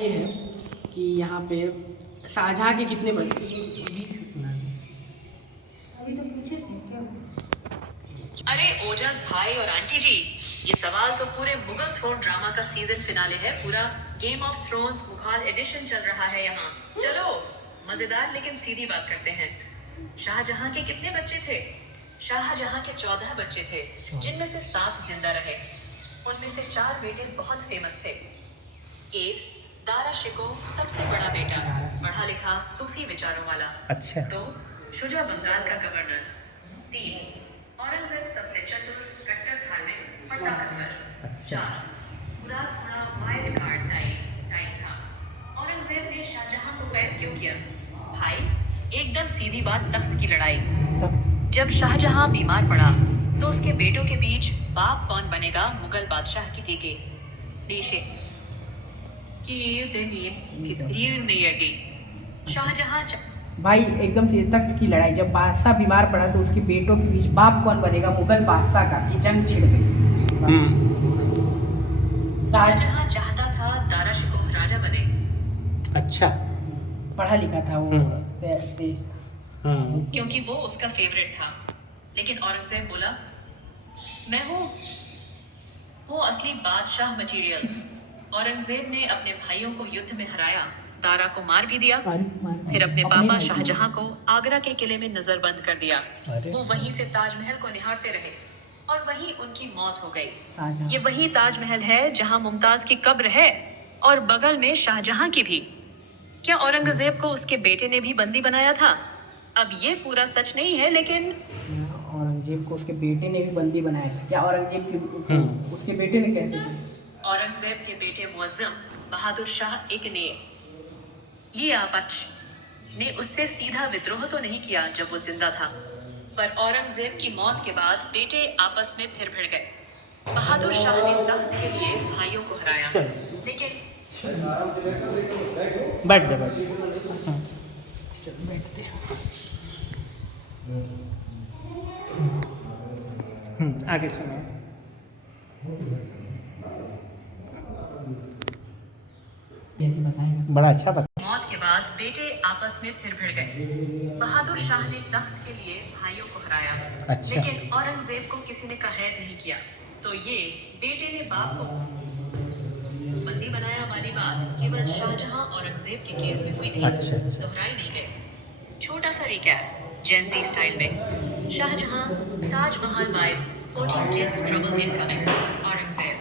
ये है कि यहाँ पे शाहजहाँ के कितने बच्चे? अभी तो पूछे थे क्या? अरे ओजस भाई और आंटी जी, ये सवाल तो पूरे मुगल थ्रोन ड्रामा का सीजन फिनाले है। पूरा game of thrones Mughal edition चल रहा है यहाँ। चलो मजेदार लेकिन सीधी बात करते हैं। शाहजहां के कितने बच्चे थे? शाहजहां के 14 बच्चे थे, जिनमें से 7 जिंदा रहे। उनमें से 4 बेटे बहुत फेमस थे। एक दारा शिको सबसे बड़ा बेटा, पढ़ा लिखा सूफी विचारों वाला। अच्छा। 2 शुजा बंगाल का गवर्नर। 3 औरंगजेब सबसे चतुर, कट्टर धार्मिक और ताकतवर। 4 मुराद थोड़ा वाइल्ड कार्ड टाइप था। औरंगजेब ने शाहजहां को कैद क्यों किया? भाई एकदम सीधी बात, तख्त की लड़ाई। जब शाहजहां बीमार पड़ा तो उसके बेटों के बीच बाप कौन बनेगा मुगल बादशाह की टीके देशे शाहजहां भाई एकदम से तख्त की लड़ाई। जब बादशाह बीमार पड़ा तो उसके बेटों के बीच बाप कौन बनेगा मुगल बादशाह का, की जंग छिड़ गई। शाहजहां चाहता था दारा शिकोह राजा बने। अच्छा। पढ़ा लिखा था वो। क्योंकि वो उसका फेवरेट था। लेकिन औरंगजेब बोला, मैं हूँ असली बादशाह मटेरियल। औरंगजेब ने अपने भाइयों को युद्ध में हराया, दारा को मार भी दिया। फिर अपने पापा शाहजहां को आगरा के किले में नजरबंद कर दिया। वो वहीं से ताजमहल को निहारते रहे और वहीं उनकी मौत हो गई। ये वही ताजमहल है जहां मुमताज की कब्र है और बगल में शाहजहां की भी। क्या औरंगजेब को उसके बेटे ने भी बंदी बनाया था? अब ये पूरा सच नहीं है, लेकिन औरंगजेब को उसके बेटे ने भी बंदी बनाया था। क्या औरंगजेब के उसके बेटे ने कहते थे? औरंगजेब के बेटे मुअज्जम बहादुर शाह एक ने ये आपच ने उससे सीधा विद्रोह तो नहीं किया जब वो जिंदा था, पर औरंगजेब की मौत के बाद बेटे आपस में फिर भिड़ गए। बहादुर शाह ने तख्त के लिए भाइयों को हराया, लेकिन बैठ जा बैठ। चलो बैठते हैं। आगे सुनो। जैसे बताएगा। बड़ा अच्छा बता। मौत के बाद बेटे आपस में फिर भिड़ गए। बहादुर शाह ने तख्त के लिए भाइयों को हराया, अच्छा। लेकिन औरंगजेब को किसी ने कैद नहीं किया। तो ये बेटे ने बाप को बंदी बनाया वाली बात केवल शाहजहां औरंगजेब के केस में हुई थी। अच्छा, अच्छा। दोहराई नहीं गई। छोटा सा रिकैप जेंजी स्टाइल में। Shah Jahan Taj Mahal vibes, 14 kids trouble incoming. Aurangzeb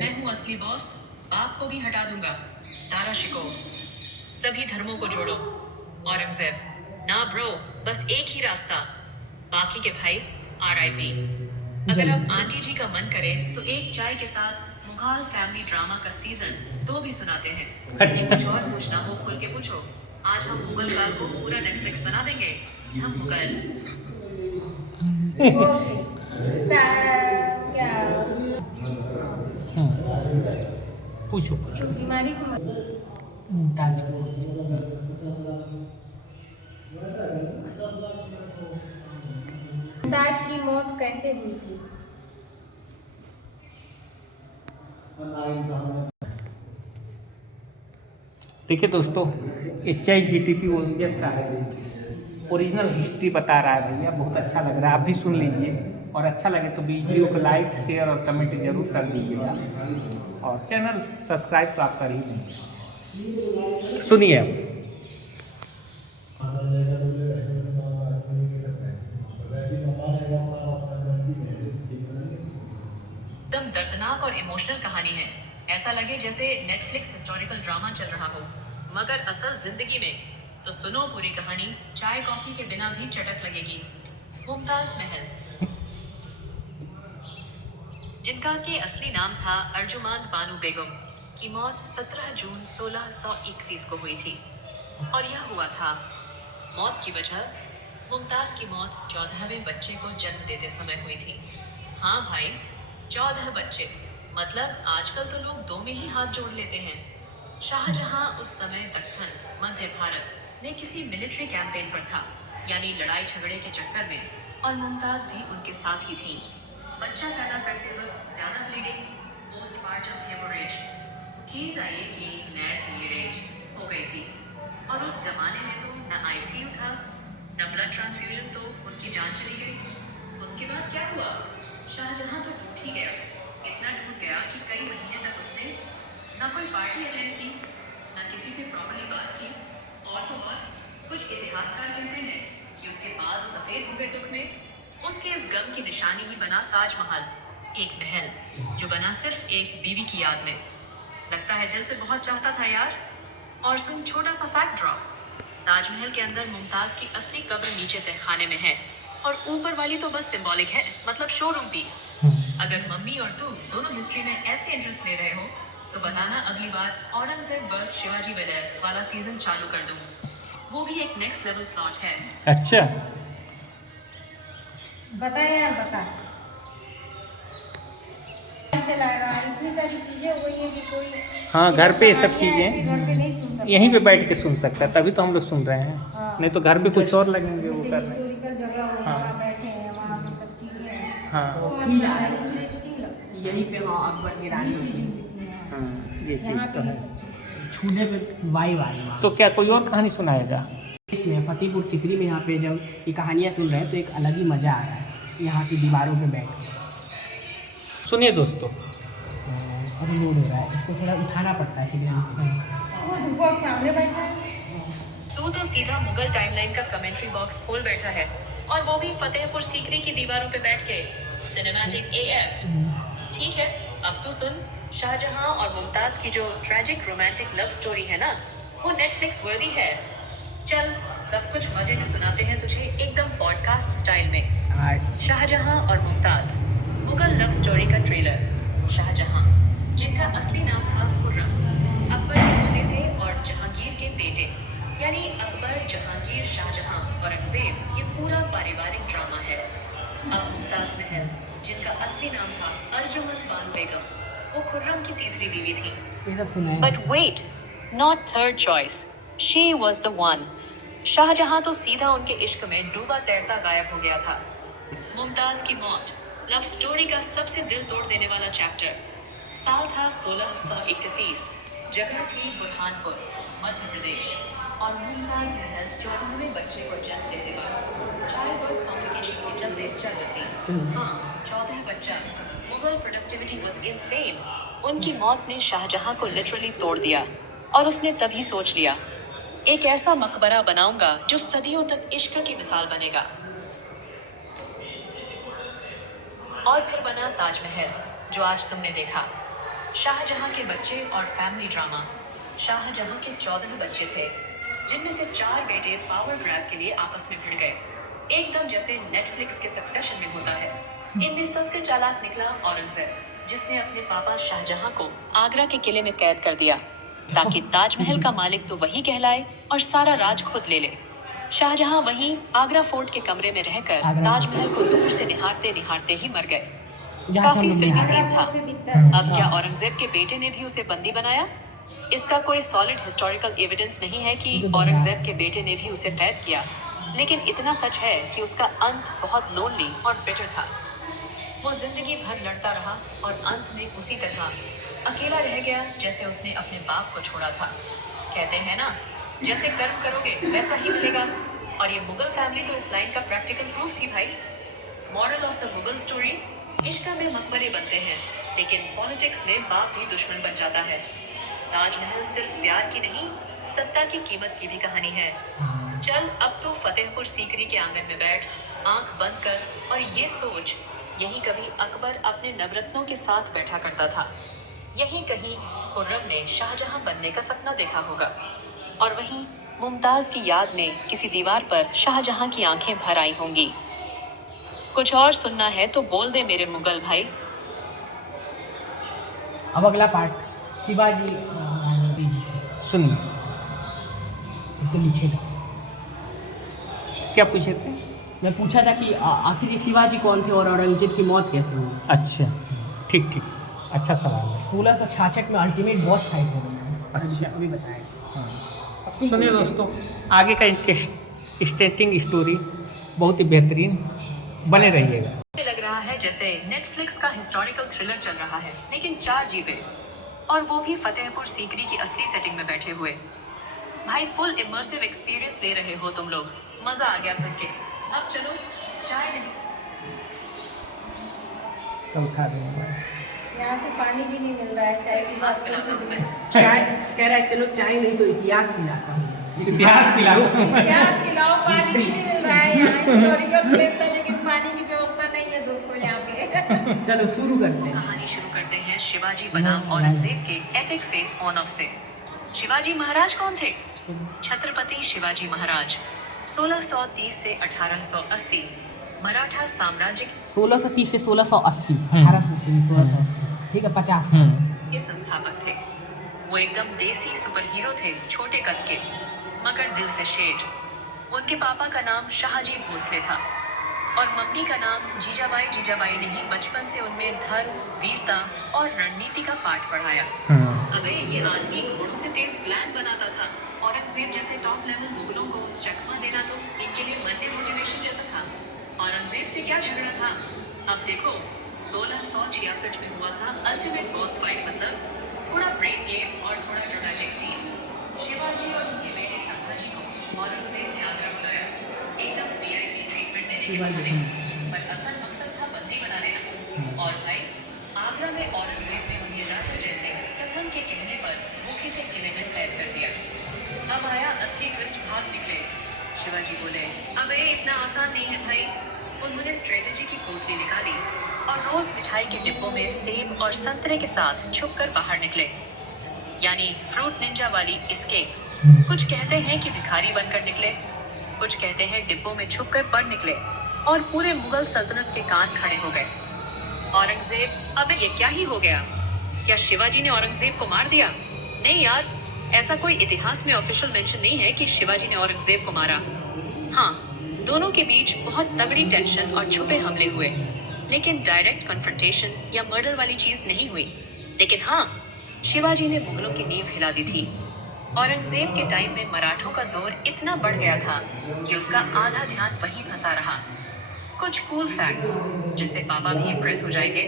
मैं हूँ असली बॉस, बाप को भी हटा दूंगा। दारा शिको सभी धर्मों को जोड़ो। औरंगजेब ना ब्रो, बस एक ही रास्ता, बाकी के भाई RIP। अगर अब आंटी जी का मन करे तो एक चाय के साथ मुघल फैमिली ड्रामा का सीजन 2 भी सुनाते हैं। अच्छा। कुछ और पूछना हो खुल के पूछो। आज हम मुगल काल को पूरा नेटफ्लिक्स बना देंगे। हम मुगल ओके। क्या पूछो पूछो। जो बीमारी से ताज मुमताज की मौत कैसे हुई थी? देखिए दोस्तों, HIGTP वो जैसा ओरिजिनल हिस्ट्री बता रहा है भैया, बहुत अच्छा लग रहा है। आप भी सुन लीजिए और अच्छा लगे तो वीडियो को लाइक शेयर और कमेंट जरूर कर दीजिएगा और चैनल सब्सक्राइब तो आप कर ही नहीं। सुनिए अब। एकदम दर्दनाक और इमोशनल कहानी है। ऐसा लगे जैसे नेटफ्लिक्स हिस्टोरिकल ड्रामा चल रहा हो, मगर असल जिंदगी में तो सुनो पूरी कहानी। चाय कॉफी के बिना भी चटक लगेगी। मुमताज महल, जिनका के असली नाम था अर्जुमान बानू बेगम, की मौत 17 जून 1631 को हुई थी। और यह हुआ था मौत की वजह, मुमताज की मौत 14वें बच्चे को जन्म देते समय हुई थी। हाँ भाई, 14 बच्चे, मतलब आजकल तो लोग 2 में ही हाथ जोड़ लेते हैं। शाहजहां उस समय दक्खन मध्य भारत में किसी मिलिट्री कैंपेन पर था, यानी लड़ाई झगड़े के चक्कर में, और मुमताज भी उनके साथ ही थी। बच्चा पैदा करते वक्त ज्यादा ब्लीडिंग, पोस्टमार्टम हेमोरेज, केस आए कि नया पार्टी अटेंड की, न किसी से प्रॉपर्ली बात की, और तो और कुछ इतिहासकार कहते हैं कि उसके बाद सफेद हुए दुख में उसके इस गम की निशानी ही बना ताजमहल, एक महल जो बना सिर्फ एक बीवी की याद में। लगता है दिल से बहुत चाहता था यार। और सुन छोटा सा फैक्ट ड्रॉप, ताजमहल के अंदर मुमताज की असली कब्र नीचे तहखाने में है और ऊपर वाली तो बस सिंबॉलिक है, मतलब शोरूम पीस। अगर मम्मी और तू दोनों हिस्ट्री में ऐसे इंटरेस्ट ले रहे हो तो बताना, अगली बार औरंगजेब वर्स शिवाजी विलय वाला सीजन चालू कर दूं। वो भी एक नेक्स्ट लेवल प्लॉट है। अच्छा, बता यार बता। चला रहा है, इतनी सारी चीजें हो गई हैं कि कोई हाँ, घर पे ये सब कहानियाँ चीज़ें ऐसे घर पे नहीं सुन सकता। यहीं पे बैठ के सुन सकता है, तभी तो हम लोग सुन रहे हैं। हाँ। नहीं तो घर पे कुछ और लगेंगे वो जैसे कर रहे हैं। हिस्टोरिकल जगह हो, हाँ। वहाँ बैठे हैं, वहाँ पे सब चीजें हैं, हाँ। तो फील हमें आ रहा है। इंटरेस्टिंग लगता है। यहीं पे हाँ अकबर की रानी ये चीजें होती दिखती हैं। हाँ, ये यहाँ चीज़ तो पे है। ये सब चीजें। छूने पे वाइब आ रही है। तो क्या कोई और कहानी सुनाएगा? इसमें फतेहपुर सीकरी में यहाँ पे जब ये कहानियाँ सुन रहे हैं तो एक अलग ही मज़ा आ रहा है यहाँ की दीवारों पे बैठ के। सुनिए दोस्तों। अभी लोड हो रहा है, इसको थोड़ा उठाना पड़ता है सिग्नल के। वो धूपक सामने बैठा है। तू तो सीधा मुगल टाइमलाइन का कमेंट्री बॉक्स खोल बैठा है, और वो भी फतेहपुर सीकरी की दीवारों पे बैठ के। Cinematic AF। ठीक है, अब तू सुन। शाहजहां और मुमताज की जो ट्रैजिक रोमांटिक लव स्टोरी है ना, वो नेटफ्लिक्स वर्दी है। चल सब कुछ मजे में सुनाते हैं तुझे, एकदम पॉडकास्ट स्टाइल में। शाहजहां और मुमताज, मुगल लव स्टोरी का ट्रेलर। शाहजहां, जिनका असली नाम था खुर्रम, अकबर के पोते थे और जहांगीर के बेटे, यानी अकबर, जहांगीर, शाहजहां, औरंगजेब, ये पूरा पारिवारिक ड्रामा है। अब मुमताज महल, जिनका असली नाम था अर्जुमंद बानो बेगम, वो खुर्रम की तीसरी बीवी थी। ये सब सुना है। But wait, not third choice. She was the one. Shahjahan तो सीधा उनके इश्क में डूबा तैरता गायब हो गया था। मुमताज की मौत, लव स्टोरी का सबसे दिल तोड़ देने वाला चैप्टर। साल था 1631, जगह थी बुरहानपुर, मध्य प्रदेश, और मुमताज महल 14वें बच्चे को जन्म देते वक्त चाइल्ड बर्थ कॉम्प्लिकेशंस के चलते चल बसी। हाँ, 14 बच्चा। Mughal productivity was insane. उनकी मौत ने शाहजहां को लिटरली तोड़ दिया, और उसने तभी सोच लिया, एक ऐसा मकबरा बनाऊंगा जो सदियों तक इश्क की मिसाल बनेगा। और फिर बना ताजमहल, जो आज तुमने देखा। शाहजहां के बच्चे और फैमिली ड्रामा। शाहजहां के 14 बच्चे थे, जिनमें से 4 बेटे पावर ग्रैब के लिए आपस में भिड़ गए, एकदम जैसे नेटफ्लिक्स के सक्सेशन में होता है। इनमें सबसे चालाक निकला औरंगजेब, जिसने अपने पापा शाहजहां को आगरा के किले में कैद कर दिया, ताकि ताजमहल का मालिक तो वही कहलाए और सारा राज खुद ले ले। शाहजहां वहीं आगरा फोर्ट के कमरे में रहकर ताजमहल को दूर से निहारते निहारते ही मर गए। काफी फिल्मी सीन था। से दिखता है। अब क्या औरंगजेब के बेटे ने भी उसे बंदी बनाया? इसका कोई सॉलिड हिस्टोरिकल एविडेंस नहीं है कि औरंगजेब के बेटे ने भी उसे कैद किया, लेकिन इतना सच है कि उसका अंत बहुत लोनली और बिटर था। वो जिंदगी भर लड़ता रहा और अंत में उसी तरह अकेला रह गया जैसे उसने अपने बाप को छोड़ा था। कहते हैं ना, जैसे कर्म करोगे वैसा ही मिलेगा, और ये मुगल फैमिली तो इस लाइन का प्रैक्टिकल प्रूफ थी भाई। Moral of the Mughal story, इश्क में मकबरे बनते हैं, लेकिन पॉलिटिक्स में बाप भी दुश्मन बन जाता है। ताजमहल सिर्फ प्यार की नहीं, सत्ता की कीमत की भी कहानी है। चल अब तो फतेहपुर सीकरी के आंगन में बैठ, आंख बंद कर, और ये सोच, यहीं कभी अकबर अपने नवरत्नों के साथ बैठा करता था। यहीं कहीं खुर्रम ने शाहजहां बनने का सपना देखा होगा, और वहीं मुमताज की याद ने किसी दीवार पर शाहजहां की आंखें भर आई होंगी। कुछ और सुनना है तो बोल दे मेरे मुगल भाई। अब अगला पार्ट शिवाजी महाराज जी से सुनिए। तो नीचे था। क्या पूछे थे? मैं पूछा था कि आखिर ये शिवाजी कौन थे और औरंगजेब की मौत कैसे हुई। अच्छा, ठीक ठीक, अच्छा सवाल है। 1666 में अल्टीमेट बॉस फाइट हो गया। अच्छा। अभी बताएं। सुनिए दोस्तों, आगे का इंटरेस्टिंग स्टोरी बहुत ही बेहतरीन, बने रहिएगा। मुझे लग रहा है जैसे नेटफ्लिक्स का हिस्टोरिकल थ्रिलर चल रहा है, लेकिन 4 जीबे, और वो भी फतेहपुर सीकरी की असली सेटिंग में बैठे हुए। भाई फुल इमर्सिव एक्सपीरियंस ले रहे हो तुम लोग, मजा आ गया सुन के। अब चलो, चाय नहीं तो उठा देंगे। यहाँ पे पानी भी नहीं मिल रहा है, चाय की इतिहास बात पिलाता हूँ मैं। चाय कह रहा है चलो चाय नहीं तो इतिहास पिलाता हूँ। इतिहास पिलाओ। इतिहास खिलाओ, पानी भी नहीं मिल रहा है यहाँ। हिस्टोरिकल प्लेस है लेकिन पानी की व्यवस्था नहीं है दोस्तों यहाँ पे। चलो शुरू करते हैं। कहानी शुरू करते हैं शिवाजी बनाम औरंगजेब के एपिक फेस ऑन ऑफ से। शिवाजी महाराज कौन थे? छत्रपति शिवाजी महाराज 1630 से 1880 मराठा साम्राज्य 1630 से 1680, 1800 से 1680, ठीक है 50। के संस्थापक थे। वो एकदम देसी सुपर हीरो थे, छोटे कद के मगर दिल से शेर। उनके पापा का नाम शाहजी भोसले था और मम्मी का नाम जीजाबाई। जीजाबाई ने ही बचपन से उनमें धर्म, वीरता और रणनीति का पाठ पढ़ाया। अबे ये आदमी घोड़ों से तेज प्लान बनाता था। औरंगजेब जैसे टॉप लेवल मुगलों को चकमा देना तो इनके लिए मंडे मोटिवेशन जैसा था। औरंगजेब से क्या झगड़ा था? अब देखो 1666 में हुआ था अल्टीमेट बॉस फाइट, मतलब थोड़ा ब्रेन गेम और थोड़ा ड्रामेटिक सीन। शिवाजी और उनके बेटे संभाजी को औरंगजेब ने आगरा बुलाया, एकदम वीआईपी ट्रीटमेंट देने के बहाने, पर असल मकसद था बंदी बना लेना। और भाई आगरा में औरंगजेब ने उन्हें राजा जैसे प्रथम के कहने पर भूखे से किले में कैद कर दिया। अब आया असली ट्विस्ट, भाग निकले। शिवाजी बोले अबे इतना आसान नहीं है भाई। उन्होंने स्ट्रेटेजी की पोटली निकाली और रोज मिठाई के डिब्बों में सेब और संतरे के साथ छुपकर बाहर निकले, यानी फ्रूट निंजा वाली एस्केप। कुछ कहते हैं कि भिखारी बनकर निकले, कुछ कहते हैं डिब्बों में छुपकर पढ़ निकले और पूरे मुगल सल्तनत के कान खड़े हो गए। औरंगजेब, अबे ये क्या ही हो गया? क्या शिवाजी ने औरंगजेब को मार दिया? नहीं यार, ऐसा कोई इतिहास में ऑफिशियल मेंशन नहीं है कि शिवाजी ने औरंगजेब को मारा। हाँ, दोनों के बीच बहुत तगड़ी टेंशन और छुपे हमले हुए, लेकिन डायरेक्ट कन्फ्रंटेशन या मर्डर वाली चीज नहीं हुई। लेकिन हाँ, शिवाजी ने मुगलों की नींव हिला दी थी। औरंगजेब के टाइम में मराठों का जोर इतना बढ़ गया था कि उसका आधा ध्यान वहीं फंसा रहा। कुछ कूल फैक्ट्स जिससे पापा भी इम्प्रेस हो जाएंगे।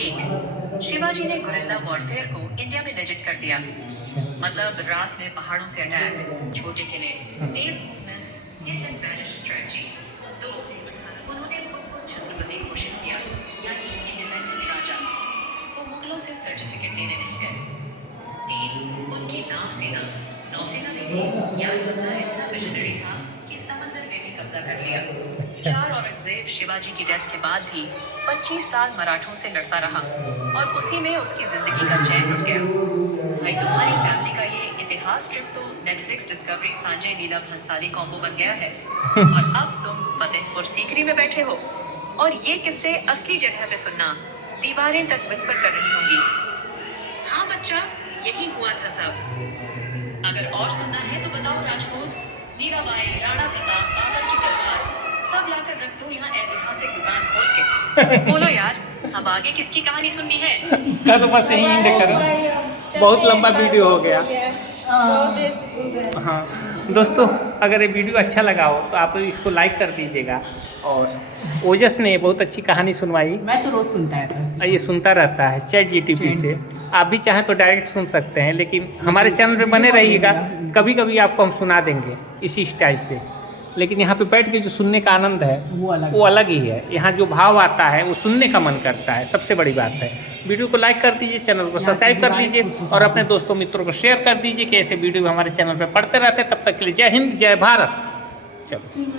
1. शिवाजी ने गुरिल्ला वॉरफेयर को इंडिया में लेजिट कर दिया, मतलब रात में पहाड़ों से अटैक, छोटे किले, तेज movements, hit and vanish strategy. 2. उन्होंने खुद को छत्रपति घोषित किया, यानी इंडिपेंडेंट राजा। वो मुगलों से सर्टिफिकेट लेने नहीं गए। 3. उनकी नौसेना भी थी, यानी बंदा इतना विजनरी था कि समंदर में भी कब्जा कर लिया। 4. औरंगजेब शिवाजी की डेथ के बाद भी 25 साल मराठों से लड़ता रहा और उसी में उसकी जिंदगी का चैन उड़ गया। भाई तुम्हारी फैमिली का ये इतिहास ट्रिप तो Netflix discovery Sanjay Leela Bhansali combo बन गया है और अब तुम फतेहपुर सीकरी में बैठे हो और ये किस्से असली जगह पे सुनना दीवारें तक विस्पर कर रही होंगी। हाँ बच्चा, यही हुआ था सब। अगर और सुनना है तो बताओ राजपूत, मीराबाई, राणा प्रताप, बाबर की तलवार सब लाकर रख दो यहाँ ऐतिहासिक दुकान खोल के। बोलो यार, अब आगे किसकी कहानी सुननी है? क्या तो बस यही एंड करो, बहुत लंबा वीडियो हो गया। बहुत देर से सुन रहे हैं। हाँ दोस्तों, अगर ये वीडियो अच्छा लगा हो तो आप इसको लाइक कर दीजिएगा। और ओजस ने बहुत अच्छी कहानी सुनवाई। मैं तो रोज सुनता रहता हूँ। ये सुनता रहता है चैट जीटीपी से। आप भी चाहें तो डायरेक्ट सुन सकते हैं, लेकिन हमारे चैनल पे बने रहिएगा, कभी कभी आपको हम सुना देंगे इसी स्टाइल से। लेकिन यहाँ पे बैठ के जो सुनने का आनंद है वो अलग ही है। यहाँ जो भाव आता है वो सुनने का मन करता है, सबसे बड़ी बात है। वीडियो को लाइक कर दीजिए, चैनल को सब्सक्राइब कर दीजिए और अपने दोस्तों मित्रों को शेयर कर दीजिए कि ऐसे वीडियो हमारे चैनल पे पढ़ते रहते हैं। तब तक के लिए जय हिंद, जय भारत। चलो।